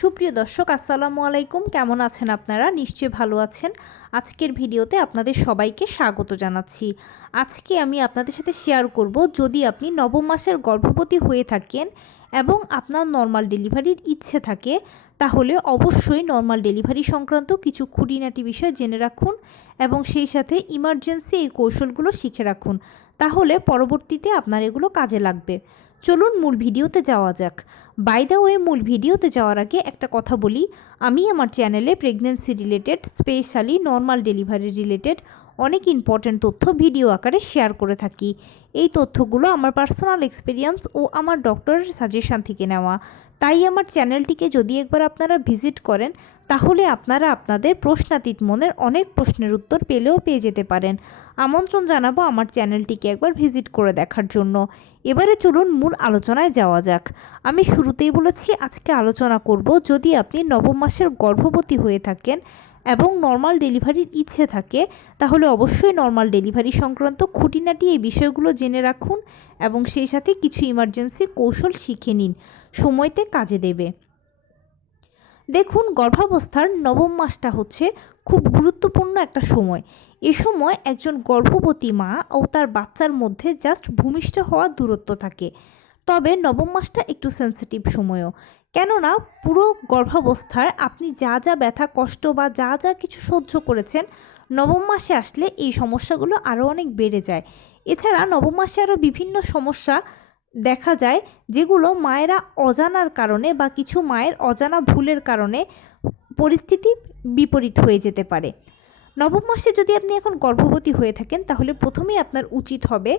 সুপ্রিয় দর্শক আসসালামু আলাইকুম, কেমন আছেন আপনারা? নিশ্চয়ই ভালো আছেন। আজকের ভিডিওতে আপনাদের সবাইকে স্বাগত জানাচ্ছি। আজকে আমি আপনাদের সাথে শেয়ার করব, যদি আপনি নবম মাসের গর্ভবতী হয়ে থাকেন এবং আপনার নর্মাল ডেলিভারির ইচ্ছে থাকে, তাহলে অবশ্যই নর্মাল ডেলিভারি সংক্রান্ত কিছু খুঁটিনাটি বিষয় জেনে রাখুন এবং সেই সাথে ইমার্জেন্সি এই কৌশলগুলো শিখে রাখুন। তাহলে পরবর্তীতে আপনার এগুলো কাজে লাগবে। চলুন মূল ভিডিওতে যাওয়া যাক। বাই দ্য ওয়ে, মূল ভিডিওতে যাওয়ার আগে একটা কথা বলি, আমি আমার চ্যানেলে pregnancy related, specially normal delivery related অনেক ইম্পর্ট্যান্ট তথ্য ভিডিও আকারে শেয়ার করে থাকি। এই তথ্যগুলো আমার পার্সোনাল এক্সপিরিয়েন্স ও আমার ডক্টরের সাজেশন থেকে নেওয়া। তাই আমার চ্যানেলটিকে যদি একবার আপনারা ভিজিট করেন, তাহলে আপনারা আপনাদের প্রশ্নাতীত মনের অনেক প্রশ্নের উত্তর পেয়ে যেতে পারেন। আমন্ত্রণ জানাবো আমার চ্যানেলটিকে একবার ভিজিট করে দেখার জন্য। এবারে চলুন মূল আলোচনায় যাওয়া যাক। আমি শুরুতেই বলেছি আজকে আলোচনা করব, যদি আপনি নবম মাসের গর্ভবতী হয়ে থাকেন এবং নর্মাল ডেলিভারির ইচ্ছে থাকে, তাহলে অবশ্যই নর্মাল ডেলিভারি সংক্রান্ত খুঁটিনাটি এই বিষয়গুলো জেনে রাখুন এবং সেই সাথে কিছু ইমার্জেন্সি কৌশল শিখে নিন, সময়তে কাজে দেবে। দেখুন, গর্ভাবস্থার নবম মাসটা হচ্ছে খুব গুরুত্বপূর্ণ একটা সময়। এ সময় একজন গর্ভবতী মা ও তার বাচ্চার মধ্যে জাস্ট ভূমিষ্ঠ হওয়ার দূরত্ব থাকে। তবে নবম মাসটা একটু সেন্সিটিভ সময়ও, কেননা পুরো গর্ভাবস্থায় আপনি যা যা ব্যথা কষ্ট বা যা যা কিছু সহ্য করেছেন, নবম মাসে আসলে এই সমস্যাগুলো আরও অনেক বেড়ে যায়। এছাড়া নবম মাসে আরও বিভিন্ন সমস্যা দেখা যায়, যেগুলো মায়েরা অজানার কারণে বা কিছু মায়ের অজানা ভুলের কারণে পরিস্থিতি বিপরীত হয়ে যেতে পারে। নবম মাসে যদি আপনি এখন গর্ভবতী হয়ে থাকেন, তাহলে প্রথমেই আপনার উচিত হবে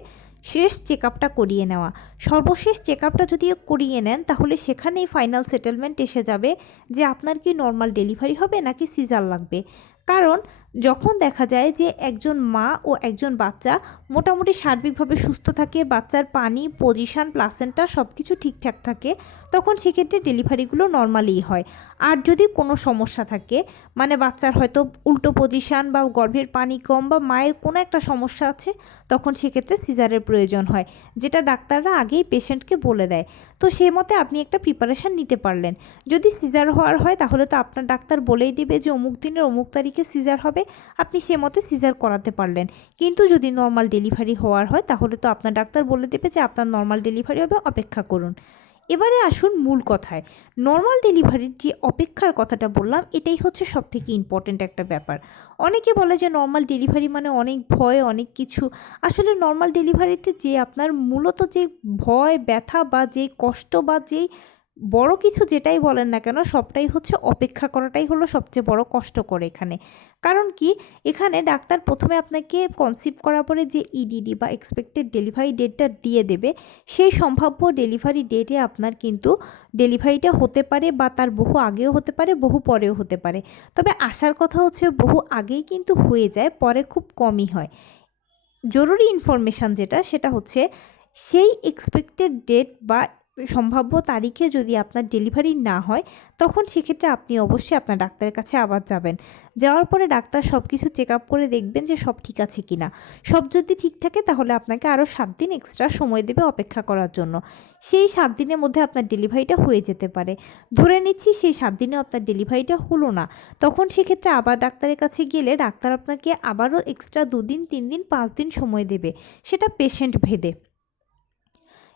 শেষ চেক আপটা করিয়ে নেওয়া। সর্বশেষ চেক আপটা যদি করিয়ে নেন, তাহলে সেখানেই ফাইনাল সেটেলমেন্ট এসে যাবে যে আপনার কি নর্মাল ডেলিভারি হবে নাকি সিজার লাগবে। কারণ যখন দেখা যায় যে একজন মা ও একজন বাচ্চা মোটামুটি সার্বিকভাবে সুস্থ থাকে, বাচ্চার পানি, পজিশান, প্লাসেন্টা সব কিছু ঠিকঠাক থাকে, তখন সেক্ষেত্রে ডেলিভারিগুলো নর্মালিই হয়। আর যদি কোনো সমস্যা থাকে, মানে বাচ্চার হয়তো উল্টো পজিশান বা গর্ভের পানি কম বা মায়ের কোনো একটা সমস্যা আছে, তখন সেক্ষেত্রে সিজারের প্রয়োজন হয়, যেটা ডাক্তাররা আগেই পেশেন্টকে বলে দেয়। তো সেই মতে আপনি একটা প্রিপারেশান নিতে পারলেন। যদি সিজার হওয়ার হয়, তাহলে তো আপনার ডাক্তার বলেই দেবে যে অমুক দিনের অমুক তারিখে সিজার হবে, আপনি সে মতে সিজার করাতে পারলেন। কিন্তু যদি নর্মাল ডেলিভারি হওয়ার হয়, তাহলে তো আপনার ডাক্তার বলে দেবে যে আপনার নর্মাল ডেলিভারি হবে, অপেক্ষা করুন। এবারে আসুন মূল কথায়। নর্মাল ডেলিভারির যে অপেক্ষার কথাটা বললাম, এটাই হচ্ছে সবথেকে ইম্পর্ট্যান্ট একটা ব্যাপার। অনেকে বলে যে নর্মাল ডেলিভারি মানে অনেক ভয়, অনেক কিছু। আসলে নর্মাল ডেলিভারিতে যে আপনার মূলত যে ভয়, ব্যথা বা যেই কষ্ট বা যেই বড় কিছু যেটাই বলেন না কেন, সবটাই হচ্ছে অপেক্ষা করাটাই হলো সবচেয়ে বড় কষ্টকর এখানে। কারণ কি, এখানে ডাক্তার প্রথমে আপনাকে কনসিভ করার পরে যে ইডিডি বা এক্সপেক্টেড ডেলিভারি ডেটটা দিয়ে দেবে, সেই সম্ভাব্য ডেলিভারি ডেটে আপনার কিন্তু ডেলিভারিটা হতে পারে বা তার বহু আগেও হতে পারে, বহু পরেও হতে পারে। তবে আসার কথা হচ্ছে বহু আগেই কিন্তু হয়ে যায়, পরে খুব কমই হয়। জরুরি ইনফরমেশান যেটা, সেটা হচ্ছে সেই এক্সপেক্টেড ডেট বা সম্ভাব্য তারিখে যদি আপনার ডেলিভারি না হয়, তখন সেক্ষেত্রে আপনি অবশ্যই আপনার ডাক্তারের কাছে আবার যাবেন। যাওয়ার পরে ডাক্তার সব কিছু চেক আপ করে দেখবেন যে সব ঠিক আছে কি না। সব যদি ঠিক থাকে, তাহলে আপনাকে আরও 7 দিন এক্সট্রা সময় দেবে অপেক্ষা করার জন্য। সেই 7 দিনের মধ্যে আপনার ডেলিভারিটা হয়ে যেতে পারে। ধরে নিচ্ছি সেই 7 দিনেও আপনার ডেলিভারিটা হলো না, তখন সেক্ষেত্রে আবার ডাক্তারের কাছে গেলে ডাক্তার আপনাকে আবারও এক্সট্রা 2 দিন, 3 দিন, 5 দিন সময় দেবে, সেটা পেশেন্ট ভেদে।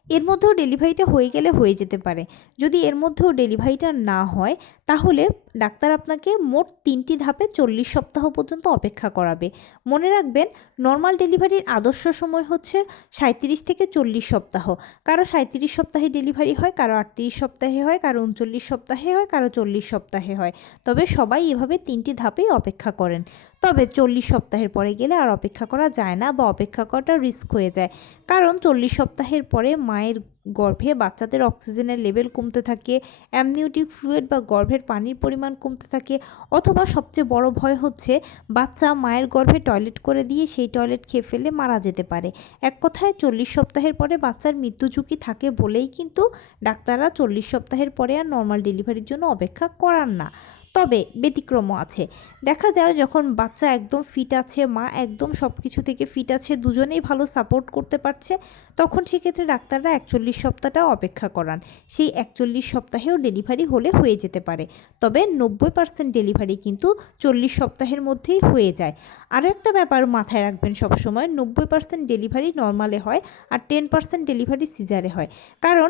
এর মধ্যেও ডেলিভারিটা হয়ে গেলে হয়ে যেতে পারে। যদি এর মধ্যেও ডেলিভারিটা না হয়, তাহলে ডাক্তার আপনাকে মোট 3টি ধাপে 40 সপ্তাহ পর্যন্ত অপেক্ষা করাবে। মনে রাখবেন, নর্মাল ডেলিভারির আদর্শ সময় হচ্ছে 37 থেকে 40 সপ্তাহ। কারো 37 সপ্তাহে ডেলিভারি হয়, কারো 38 সপ্তাহে হয়, কারো 39 সপ্তাহে হয়, কারো 40 সপ্তাহে হয়। তবে সবাই এভাবে 3টি ধাপেই অপেক্ষা করেন। তবে 40 সপ্তাহের পরে গেলে আর অপেক্ষা করা যায় না বা অপেক্ষা করাটা রিস্ক হয়ে যায়। কারণ 40 সপ্তাহের পরে মায়ের গর্ভে বাচ্চাদের অক্সিজেনের লেভেল কমতে থাকে, অ্যামনিওটিক ফ্লুইড বা গর্ভের পানির পরিমাণ কমতে থাকে, অথবা সবচেয়ে বড় ভয় হচ্ছে বাচ্চা মায়ের গর্ভে টয়লেট করে দিয়ে সেই টয়লেট খেয়ে ফেলে মারা যেতে পারে। এক কথায় 40 সপ্তাহের পরে বাচ্চার মৃত্যু ঝুঁকি থাকে বলেই কিন্তু ডাক্তাররা 40 সপ্তাহের পরে আর নর্মাল ডেলিভারির জন্য অপেক্ষা করান না। তবে ব্যতিক্রমও আছে। দেখা যায় যখন বাচ্চা একদম ফিট আছে, মা একদম সব কিছু থেকে ফিট আছে, দুজনেই ভালো সাপোর্ট করতে পারছে, তখন সেক্ষেত্রে ডাক্তাররা 41 41 সপ্তাহটাও অপেক্ষা করান, সেই 41 সপ্তাহেও ডেলিভারি হলে হয়ে যেতে পারে। তবে 90% ডেলিভারি কিন্তু 40 সপ্তাহের মধ্যেই হয়ে যায়। আরও একটা ব্যাপার মাথায় রাখবেন সবসময়, 90% ডেলিভারি নর্মালে হয় আর 10% ডেলিভারি সিজারে হয়। কারণ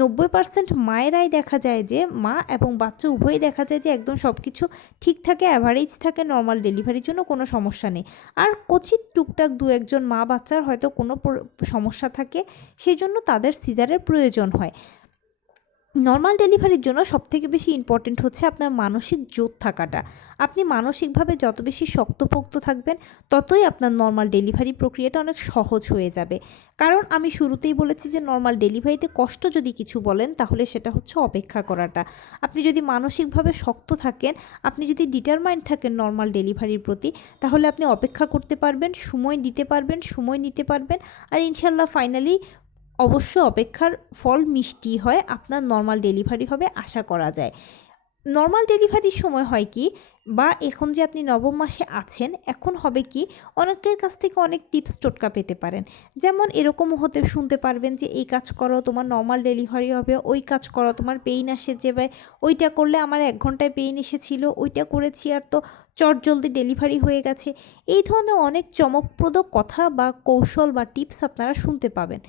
90% মায়েরাই দেখা যায় যে, মা এবং বাচ্চা উভয়ই দেখা যায় যে একদম সব কিছু ঠিক থাকে, অ্যাভারেজ থাকে, নর্মাল ডেলিভারির জন্য কোনো সমস্যা নেই। আর ক্বচিৎ টুকটাক দু একজন মা বাচ্চার হয়তো কোনো সমস্যা থাকে, সেই জন্য তাদের সিজারের প্রয়োজন হয়। নর্মাল ডেলিভারির জন্য সবথেকে বেশি ইম্পর্টেন্ট হচ্ছে আপনার মানসিক জোর থাকাটা। আপনি মানসিকভাবে যত বেশি শক্তপোক্ত থাকবেন, ততই আপনার নর্মাল ডেলিভারি প্রক্রিয়াটা অনেক সহজ হয়ে যাবে। কারণ আমি শুরুতেই বলেছি যে নর্মাল ডেলিভারিতে কষ্ট যদি কিছু বলেন, তাহলে সেটা হচ্ছে অপেক্ষা করাটা। আপনি যদি মানসিকভাবে শক্ত থাকেন, আপনি যদি ডিটারমাইন্ড থাকেন নর্মাল ডেলিভারির প্রতি, তাহলে আপনি অপেক্ষা করতে পারবেন, সময় দিতে পারবেন, সময় নিতে পারবেন, আর ইনশাল্লাহ ফাইনালি অবশ্য অপেক্ষার ফল মিষ্টি হয়, আপনার নর্মাল ডেলিভারি হবে আশা করা যায়। নর্মাল ডেলিভারির সময় হয় কি, বা এখন যে আপনি নবম মাসে আছেন, এখন হবে কি, অনেকের কাছ থেকে অনেক টিপস টোটকা পেতে পারেন। যেমন এরকম শুনতে পারবেন যে এই কাজ করো তোমার নর্মাল ডেলিভারি হবে, ওই কাজ করো তোমার পেইন আসে যাবে, ওইটা করলে আমার 1 ঘন্টায় পেইন এসেছিল, ওইটা করেছি আর তো জলদি ডেলিভারি হয়ে গেছে। এই ধরনের অনেক চমকপ্রদ কথা বা কৌশল বা টিপস আপনারা শুনতে পাবেন।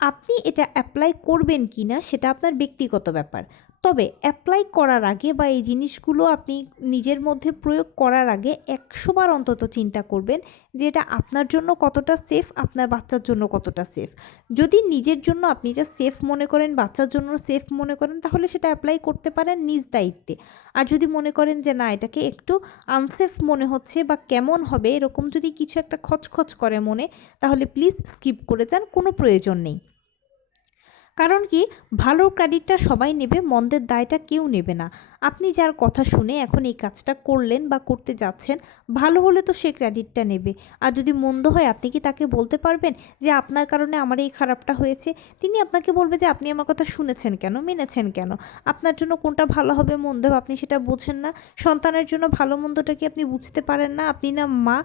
আপনি এটা অ্যাপ্লাই করবেন কি না সেটা আপনার ব্যক্তিগত ব্যাপার। তবে অ্যাপ্লাই করার আগে বা এই জিনিসগুলো আপনি নিজের মধ্যে প্রয়োগ করার আগে 100 বার অন্তত চিন্তা করবেন যে এটা আপনার জন্য কতটা সেফ, আপনার বাচ্চার জন্য কতটা সেফ। যদি নিজের জন্য আপনি যা সেফ মনে করেন, বাচ্চার জন্য সেফ মনে করেন, তাহলে সেটা অ্যাপ্লাই করতে পারেন নিজ দায়িত্বে। আর যদি মনে করেন যে না, এটাকে একটু আনসেফ মনে হচ্ছে বা কেমন হবে, এরকম যদি কিছু একটা খচখচ করে মনে, তাহলে প্লিজ স্কিপ করে যান, কোনো প্রয়োজন নেই। কারণ কি, ভালো ক্রেডিটটা সবাই নেবে, মন্দের দায়টা কেউ নেবে না। আপনি যার কথা শুনে এখন এই কাজটা করলেন বা করতে যাচ্ছেন, ভালো হলে তো সে ক্রেডিটটা নেবে। আর যদি মন্দ হয়, আপনি কি তাকে বলতে পারবেন যে আপনার কারণে আমার এই খারাপটা হয়েছে? তিনি আপনাকে বলবে যে আপনি আমার কথা শুনেছেন কেন, মেনেছেন কেন, আপনার জন্য কোনটা ভালো হবে মন্দ হবে আপনি সেটা বোঝেন না, সন্তানের জন্য ভালো মন্দটা কি আপনি বুঝতে পারেন না, আপনি না মা?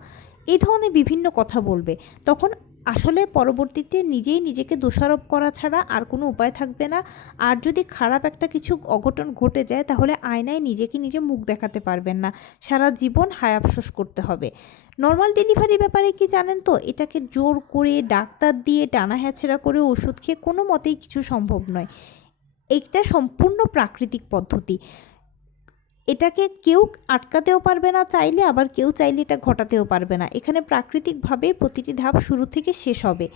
এই ধরনের বিভিন্ন কথা বলবে। তখন আসলে পরবর্তীতে নিজেই নিজেকে দোষারোপ করা ছাড়া আর কোনো উপায় থাকবে না। আর যদি খারাপ একটা কিছু অঘটন ঘটে যায়, তাহলে আয়নায় নিজেকে নিজে মুখ দেখাতে পারবেন না, সারা জীবন হায় আফসোস করতে হবে। নর্মাল ডেলিভারির ব্যাপারে কি জানেন তো, এটাকে জোর করে ডাক্তার দিয়ে টানা হ্যাচড়া করে ওষুধ খেয়ে কোনো মতেই কিছু সম্ভব নয়। এটা সম্পূর্ণ প্রাকৃতিক পদ্ধতি। এটাকে কেউ আটকাতেও পারবে না চাইলে, আবার কেউ চাইলে এটা ঘটাতেও পারবে না। এখানে প্রাকৃতিকভাবে প্রতিটি ধাপ শুরু থেকে শেষ হবে।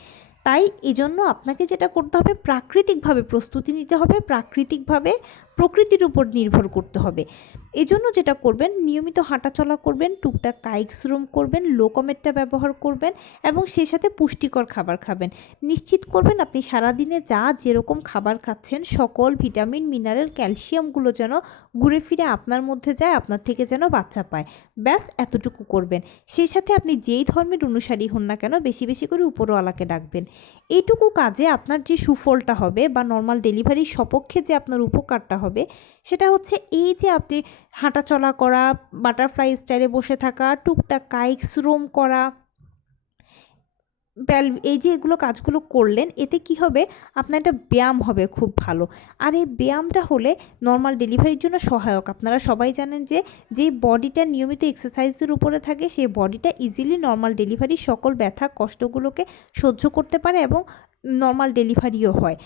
তাই এজন্য আপনাকে যেটা করতে হবে, প্রাকৃতিকভাবে প্রস্তুতি নিতে হবে, প্রাকৃতিকভাবে প্রকৃতির উপর নির্ভর করতে হবে। এজন্য যেটা করবেন, নিয়মিত হাঁটাচলা করবেন, টুকটাক কায়িক শ্রম করবেন, লো কমেটটা ব্যবহার করবেন এবং সেই সাথে পুষ্টিকর খাবার খাবেন। নিশ্চিত করবেন আপনি সারাদিনে যা যেরকম খাবার খাচ্ছেন, সকল ভিটামিন, মিনারেল, ক্যালসিয়ামগুলো যেন ঘুরে ফিরে আপনার মধ্যে যায়, আপনার থেকে যেন বাচ্চা পায়। ব্যাস এতটুকু করবেন। সেই সাথে আপনি যেই ধর্মের অনুসারী হন না কেন, বেশি বেশি করে উপরওয়ালাকে ডাকবেন। এইটুকু কাজে আপনার যে সুফলটা হবে বা নর্মাল ডেলিভারির সপক্ষে যে আপনার উপকারটা হবে, সেটা হচ্ছে এই যে আপনি হাঁটাচলা করা, বাটারফ্লাই স্টাইলে বসে থাকা, টুকটাক কায়িক শ্রম করা, এই যে এগুলো কাজগুলো করলেন, এতে কি হবে, আপনার একটা ব্যায়াম হবে খুব ভালো। আর এই ব্যায়ামটা হলে নর্মাল ডেলিভারির জন্য সহায়ক। আপনারা সবাই জানেন যে যে বডিটা নিয়মিত এক্সারসাইজের উপরে থাকে, সেই বডিটা ইজিলি নর্মাল ডেলিভারির সকল ব্যথা কষ্টগুলোকে সহ্য করতে পারে এবং নর্মাল ডেলিভারিও হয়।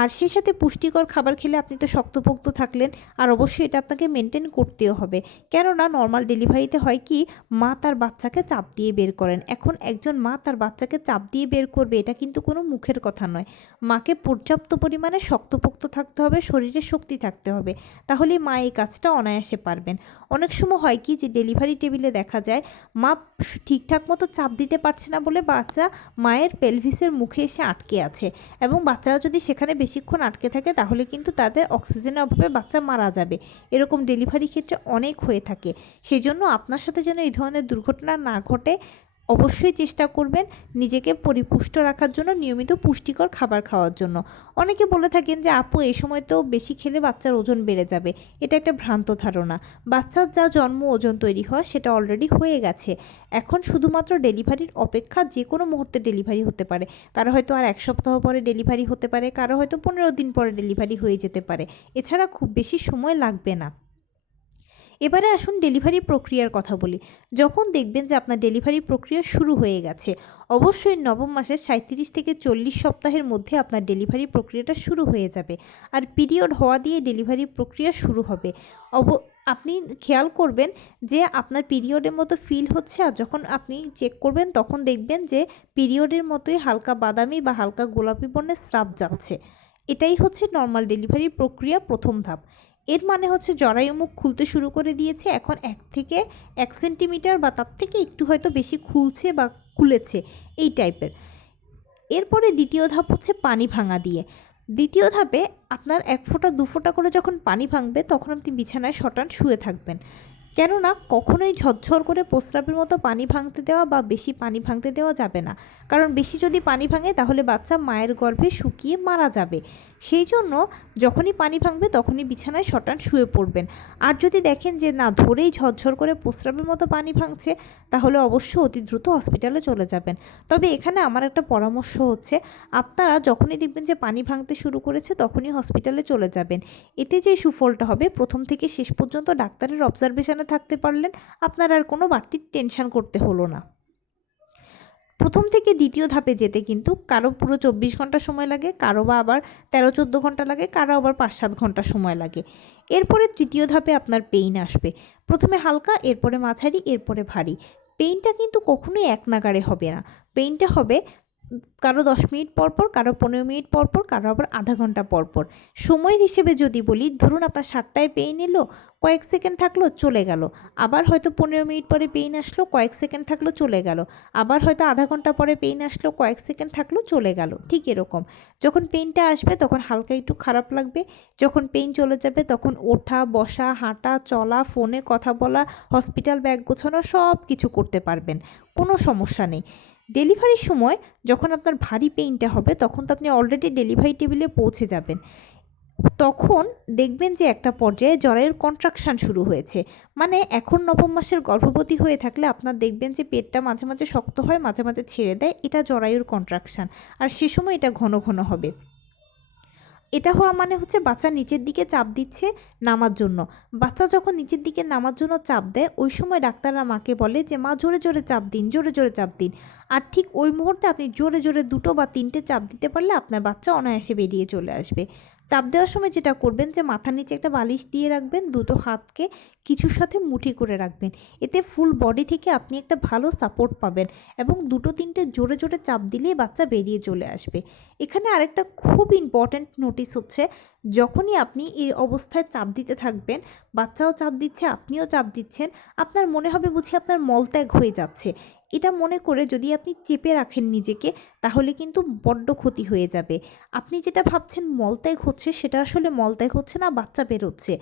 আর সেই সাথে পুষ্টিকর খাবার খেলে আপনি তো শক্তপোক্ত থাকলেন, আর অবশ্যই এটা আপনাকে মেনটেন করতেও হবে। কেননা নর্মাল ডেলিভারিতে হয় কি, মা তার বাচ্চাকে চাপ দিয়ে বের করেন। এখন একজন মা তার বাচ্চাকে চাপ দিয়ে বের করবে, এটা কিন্তু কোনো মুখের কথা নয়। মাকে পর্যাপ্ত পরিমাণে শক্তপোক্ত থাকতে হবে, শরীরে শক্তি থাকতে হবে, তাহলেই মা এই কাজটা অনায়াসে পারবেন। অনেক সময় হয় কি যে ডেলিভারি টেবিলে দেখা যায় মা ঠিকঠাক মতো চাপ দিতে পারছে না বলে বাচ্চা মায়ের পেলভিসের মুখে এসে আটকে আছে, এবং বাচ্চারা যদি সেখানে বেশিক্ষণ আটকে থাকে, তাহলে কিন্তু তাদের অক্সিজেনের অভাবে বাচ্চা মারা যাবে। এরকম ডেলিভারি ক্ষেত্রে অনেক হয়ে থাকে। সেই জন্য আপনার সাথে যেন এই ধরনের দুর্ঘটনা না ঘটে, অবশ্যই চেষ্টা করবেন নিজেকে পরিপুষ্ট রাখার জন্য, নিয়মিত পুষ্টিকর খাবার খাওয়ার জন্য। অনেকে বলে থাকেন যে আপু এই সময় তো বেশি খেলে বাচ্চার ওজন বেড়ে যাবে। এটা একটা ভ্রান্ত ধারণা। বাচ্চার যা জন্ম ওজন তৈরি হওয়া সেটা অলরেডি হয়ে গেছে। এখন শুধুমাত্র ডেলিভারির অপেক্ষা, যে কোনো মুহূর্তে ডেলিভারি হতে পারে। কারো হয়তো আর 1 সপ্তাহ পরে ডেলিভারি হতে পারে, কারো হয়তো 15 দিন পরে ডেলিভারি হয়ে যেতে পারে। এছাড়া খুব বেশি সময় লাগবে না। এবারে আসুন ডেলিভারি প্রক্রিয়ার কথা বলি। যখন দেখবেন যে আপনার ডেলিভারি প্রক্রিয়া শুরু হয়ে গেছে, অবশ্যই নবম মাসের 37 থেকে 40 সপ্তাহের মধ্যে আপনার ডেলিভারি প্রক্রিয়াটা শুরু হয়ে যাবে। আর পিরিয়ড হওয়া দিয়ে ডেলিভারি প্রক্রিয়া শুরু হবে। আপনি খেয়াল করবেন যে আপনার পিরিয়ডের মতো ফিল হচ্ছে, আর যখন আপনি চেক করবেন তখন দেখবেন যে পিরিয়ডের মতোই হালকা বাদামি বা হালকা গোলাপি বর্ণের স্রাব যাচ্ছে। এটাই হচ্ছে নর্মাল ডেলিভারি প্রক্রিয়া প্রথম ধাপ। এর মানে হচ্ছে জরায়ু মুখ খুলতে শুরু করে দিয়েছে, এখন 1 থেকে 1 সেন্টিমিটার বা তার থেকে একটু হয়তো বেশি খুলছে বা খুলেছে, এই টাইপের। এরপরে দ্বিতীয় ধাপ হচ্ছে পানি ভাঙা দিয়ে। দ্বিতীয় ধাপে আপনার 1 ফোঁটা 2 ফোঁটা করে যখন পানি ভাঙবে তখন আপনি বিছানায় সটান শুয়ে থাকবেন। কেননা কখনোই ঝরঝর করে প্রস্রাবের মতো পানি ভাঙতে দেওয়া বা বেশি পানি ভাঙতে দেওয়া যাবে না। কারণ বেশি যদি পানি ভাঙে তাহলে বাচ্চা মায়ের গর্ভে শুকিয়ে মারা যাবে। সেই জন্য যখনই পানি ভাঙবে তখনই বিছানায় সটান শুয়ে পড়বেন। আর যদি দেখেন যে না, ধরেই ঝরঝর করে প্রস্রাবের মতো পানি ভাঙছে, তাহলে অবশ্যই অতি দ্রুত হসপিটালে চলে যাবেন। তবে এখানে আমার একটা পরামর্শ হচ্ছে, আপনারা যখনই দেখবেন যে পানি ভাঙতে শুরু করেছে তখনই হসপিটালে চলে যাবেন। এতে যে সুফলটা হবে, প্রথম থেকে শেষ পর্যন্ত ডাক্তারের অবজারভেশনে থাকতে পারলেন, আপনার আর কোনো বাড়তি টেনশন করতে হলো না। প্রথম থেকে দ্বিতীয় ধাপে যেতে কিন্তু কারো পুরো 24 ঘন্টা সময় লাগে, কারো বা আবার 13-14 ঘন্টা লাগে, কারো আবার 5-7 ঘন্টা সময় লাগে। এরপরে তৃতীয় ধাপে আপনার পেইন আসবে। প্রথমে হালকা, এরপরে মাঝারি, এরপরে ভারী। পেইনটা কিন্তু কখনোই এক নাগাড়ে হবে না। পেইনটা হবে কারো 10 মিনিট পরপর, কারো 15 মিনিট পরপর, কারো আবার আধা ঘন্টা পরপর। সময়ের হিসেবে যদি বলি, ধরুন আপনার 7টায় পেইন এলো, কয়েক সেকেন্ড থাকলো চলে গেল। আবার হয়তো 15 মিনিট পরে পেইন আসলো, কয়েক সেকেন্ড থাকলো চলে গেল। আবার হয়তো আধা ঘন্টা পরে পেইন আসলো, কয়েক সেকেন্ড থাকলো চলে গেল। ঠিক এরকম যখন পেইনটা আসবে তখন হালকা একটু খারাপ লাগবে। যখন পেইন চলে যাবে তখন ওঠা, বসা, হাঁটা, চলা, ফোনে কথা বলা, হসপিটাল ব্যাগ গোছানো সব কিছু করতে পারবেন, কোনো সমস্যা নেই। ডেলিভারির সময় যখন আপনার ভারী পেইনটা হবে তখন তো আপনি অলরেডি ডেলিভারি টেবিলে পৌঁছে যাবেন। তখন দেখবেন যে একটা পর্যায়ে জরায়ুর কন্ট্রাকশান শুরু হয়েছে। মানে এখন নবম মাসের গর্ভবতী হয়ে থাকলে আপনার দেখবেন যে পেটটা মাঝে মাঝে শক্ত হয়, মাঝে মাঝে ছেড়ে দেয়, এটা জরায়ুর কন্ট্রাকশান। আর সে সময় এটা ঘন ঘন হবে। এটা হওয়া মানে হচ্ছে বাচ্চা নিচের দিকে চাপ দিচ্ছে নামার জন্য। বাচ্চা যখন নিচের দিকে নামার জন্য চাপ দেয়, ওই সময় ডাক্তাররা মাকে বলে যে মা জোরে জোরে চাপ দিন, জোরে জোরে চাপ দিন। আর ঠিক ওই মুহূর্তে আপনি জোরে জোরে 2 বা 3টে চাপ দিতে পারলে আপনার বাচ্চা অনায়াসে বেরিয়ে চলে আসবে। চাপ দেওয়ার সময় যেটা করবেন যে মাথার নিচে একটা বালিশ দিয়ে রাখবেন, দুটো হাতকে কিছুর সাথে মুঠি করে রাখবেন। এতে ফুল বডি থেকে আপনি একটা ভালো সাপোর্ট পাবেন এবং 2-3টে জোরে জোরে চাপ দিলেই বাচ্চা বেরিয়ে চলে আসবে। এখানে আরেকটা খুব ইম্পর্ট্যান্ট নোটিস হচ্ছে, যখনই আপনি এই অবস্থায় চাপ দিতে থাকবেন, বাচ্চাও চাপ দিচ্ছে, আপনিও চাপ দিচ্ছেন, আপনার মনে হবে বুঝি আপনার মলত্যাগ হয়ে যাচ্ছে। এটা মনে করে যদি আপনি চেপে রাখেন নিজেকে, তাহলে কিন্তু বড্ড ক্ষতি হয়ে যাবে। আপনি যেটা ভাবছেন মলত্যাগ হচ্ছে, সেটা আসলে মলত্যাগ হচ্ছে না, বাচ্চা বেরোচ্ছে।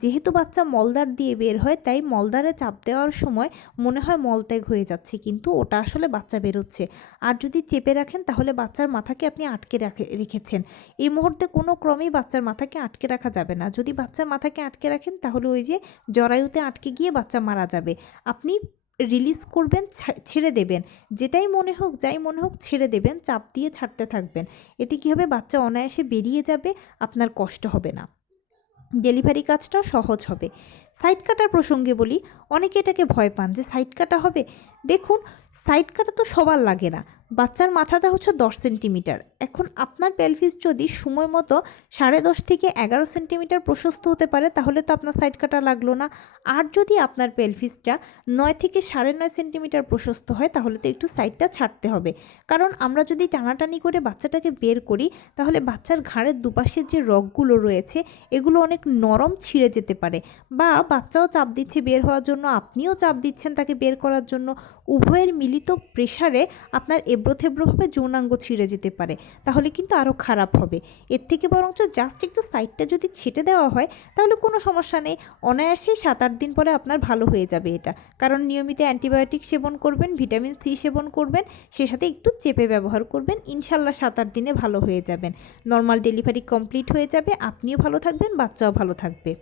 যেহেতু বাচ্চা মলদ্বার দিয়ে বের হয়, তাই মলদ্বারে চাপ দেওয়ার সময় মনে হয় মলত্যাগ হয়ে যাচ্ছে, কিন্তু ওটা আসলে বাচ্চা বেরোচ্ছে। আর যদি চেপে রাখেন তাহলে বাচ্চার মাথাকে আপনি আটকে রেখেছেন। এই মুহূর্তে কোনো ক্রমেই বাচ্চার মাথাকে আটকে রাখা যাবে না। যদি বাচ্চার মাথাকে আটকে রাখেন তাহলে ওই যে জরায়ুতে আটকে গিয়ে বাচ্চা মারা যাবে। আপনি রিলিজ করবেন, ছেড়ে দেবেন, যেটাই মনে হোক যাই মনে হোক ছেড়ে দেবেন, চাপ দিয়ে ছাড়তে থাকবেন। এতে কী হবে, বাচ্চা অনায়াসে বেরিয়ে যাবে, আপনার কষ্ট হবে না, ডেলিভারি কাজটাও সহজ হবে। সাইড কাটার প্রসঙ্গে বলি, অনেকে এটাকে ভয় পান যে সাইড কাটা হবে। দেখুন, সাইড কাটা তো সবার লাগে না। বাচ্চার মাথাটা হচ্ছে 10 সেন্টিমিটার। এখন আপনার পেলভিস যদি সময় মতো 10.5 থেকে 11 সেন্টিমিটার প্রশস্ত হতে পারে, তাহলে তো আপনার সাইড কাটা লাগলো না। আর যদি আপনার পেলভিসটা 9 থেকে 9.5 সেন্টিমিটার প্রশস্ত হয়, তাহলে তো একটু সাইডটা ছাড়তে হবে। কারণ আমরা যদি টানাটানি করে বাচ্চাটাকে বের করি, তাহলে বাচ্চার ঘাড়ের দুপাশের যে রগগুলো রয়েছে এগুলো অনেক নরম, ছিঁড়ে যেতে পারে। বা বাচ্চাও চাপ দিচ্ছে বের হওয়ার জন্য, আপনিও চাপ দিচ্ছেন তাকে বের করার জন্য। উভয়ের মিলিত প্রেসারে আপনার এবড়ো থেবড়োভাবে যৌনাঙ্গ ছিঁড়ে যেতে পারে, তাহলে কিন্তু আরও খারাপ হবে। এর থেকে বরঞ্চ জাস্ট একটু সাইডটা যদি ছেটে দেওয়া হয় তাহলে কোনো সমস্যা নেই, অনায়াসেই 7-8 দিন পরে আপনার ভালো হয়ে যাবে এটা। কারণ নিয়মিত অ্যান্টিবায়োটিক সেবন করবেন, ভিটামিন সি সেবন করবেন, সে সাথে একটু চেপে ব্যবহার করবেন, ইনশাল্লাহ 7-8 দিনে ভালো হয়ে যাবেন। নর্মাল ডেলিভারি কমপ্লিট হয়ে যাবে, আপনিও ভালো থাকবেন, বাচ্চাও ভালো থাকবে।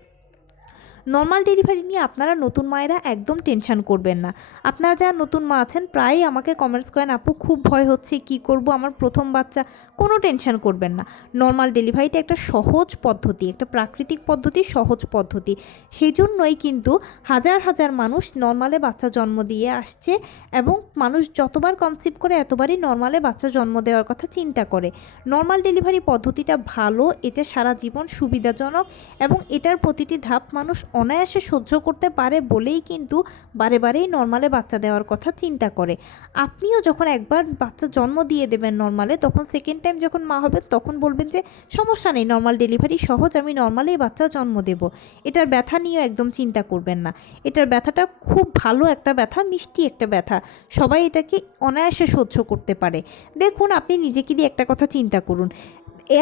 নর্মাল ডেলিভারি নিয়ে আপনারা নতুন মায়েরা একদম টেনশন করবেন না। আপনারা যারা নতুন মা আছেন প্রায়ই আমাকে কমেন্টস করেন, আপু খুব ভয় হচ্ছে, কি করব, আমার প্রথম বাচ্চা। কোনো টেনশন করবেন না। নর্মাল ডেলিভারিটা একটা সহজ পদ্ধতি, একটা প্রাকৃতিক পদ্ধতি, সহজ পদ্ধতি। সেই জন্যই কিন্তু হাজার হাজার মানুষ নর্মালে বাচ্চা জন্ম দিয়ে আসছে, এবং মানুষ যতবার কনসিভ করে এতবারই নর্মালে বাচ্চা জন্ম দেওয়ার কথা চিন্তা করে। নর্মাল ডেলিভারি পদ্ধতিটা ভালো, এতে সারা জীবন সুবিধাজনক, এবং এটার প্রতিটি ধাপ মানুষ অনায়াসে সহ্য করতে পারে বলেই কিন্তু বারে বারেই নর্মালে বাচ্চা দেওয়ার কথা চিন্তা করে। আপনিও যখন একবার বাচ্চা জন্ম দিয়ে দেবেন নর্মালে, তখন সেকেন্ড টাইম যখন মা হবেন তখন বলবেন যে সমস্যা নেই, নর্মাল ডেলিভারি সহজ, আমি নর্মালেই বাচ্চা জন্ম দেব। এটার ব্যথা নিয়েও একদম চিন্তা করবেন না। এটার ব্যথাটা খুব ভালো একটা ব্যথা, মিষ্টি একটা ব্যথা, সবাই এটাকে অনায়াসে সহ্য করতে পারে। দেখুন, আপনি নিজেকে দিয়ে একটা কথা চিন্তা করুন,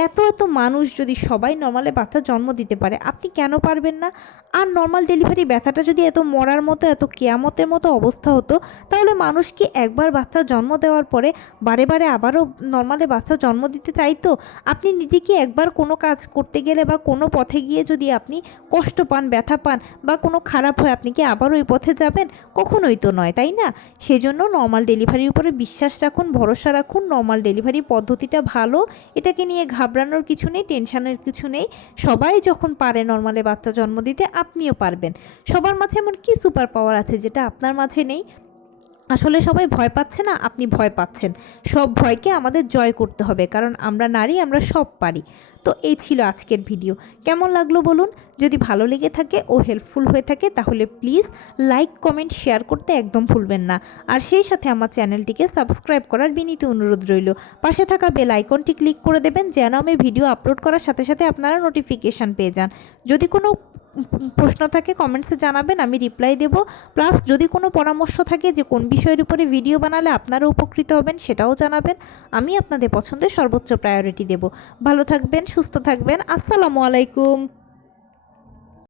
এত এত মানুষ যদি সবাই নর্মালে বাচ্চা জন্ম দিতে পারে, আপনি কেন পারবেন না? আর নর্মাল ডেলিভারি ব্যথাটা যদি এত মরার মতো, এত কেয়ামতের মতো অবস্থা হতো, তাহলে মানুষ কি একবার বাচ্চা জন্ম দেওয়ার পরে বারে বারে আবারও নর্মালে বাচ্চা জন্ম দিতে চাইতো? আপনি নিজে কি একবার কোনো কাজ করতে গেলে বা কোনো পথে গিয়ে যদি আপনি কষ্ট পান, ব্যথা পান বা কোনো খারাপ হয়, আপনি কি আবার ওই পথে যাবেন? কখনোই তো নয়, তাই না? সেজন্য নর্মাল ডেলিভারির উপরে বিশ্বাস রাখুন, ভরসা রাখুন। নর্মাল ডেলিভারি পদ্ধতিটা ভালো, এটাকে নিয়ে ঘাবড়ানোর কিছু নেই, টেনশনের কিছু নেই। সবাই যখন পারে নর্মালে বাচ্চা জন্ম দিতে, আপনিও পারবেন। সবার মাঝে এমন কি সুপার পাওয়ার আছে যেটা আপনার মাঝে নেই? আসলে সবাই ভয় পাচ্ছে না, আপনি ভয় পাচ্ছেন। সব ভয়কে আমাদের জয় করতে হবে, কারণ আমরা নারী, আমরা সব পারি। তো এই ছিল আজকের ভিডিও। কেমন লাগলো বলুন? যদি ভালো লেগে থাকে ও হেল্পফুল হয়ে থাকে তাহলে প্লিজ লাইক, কমেন্ট, শেয়ার করতে একদম ভুলবেন না। আর সেই সাথে আমার চ্যানেলটিকে সাবস্ক্রাইব করার বিনীত অনুরোধ রইল। পাশে থাকা বেল আইকনটি ক্লিক করে দেবেন, যেন আমি ভিডিও আপলোড করার সাথে সাথে আপনারা নোটিফিকেশান পেয়ে যান। যদি কোনো প্রশ্ন থাকে কমেন্টসে জানাবেন, আমি রিপ্লাই দেব। প্লাস যদি কোনো পরামর্শ থাকে যে কোন বিষয়ের উপরে ভিডিও বানালে আপনারা উপকৃত হবেন, সেটাও জানাবেন। আমি আপনাদের পছন্দের সর্বোচ্চ প্রায়োরিটি দেব। ভালো থাকবেন, সুস্থ থাকবেন। আসসালামু আলাইকুম।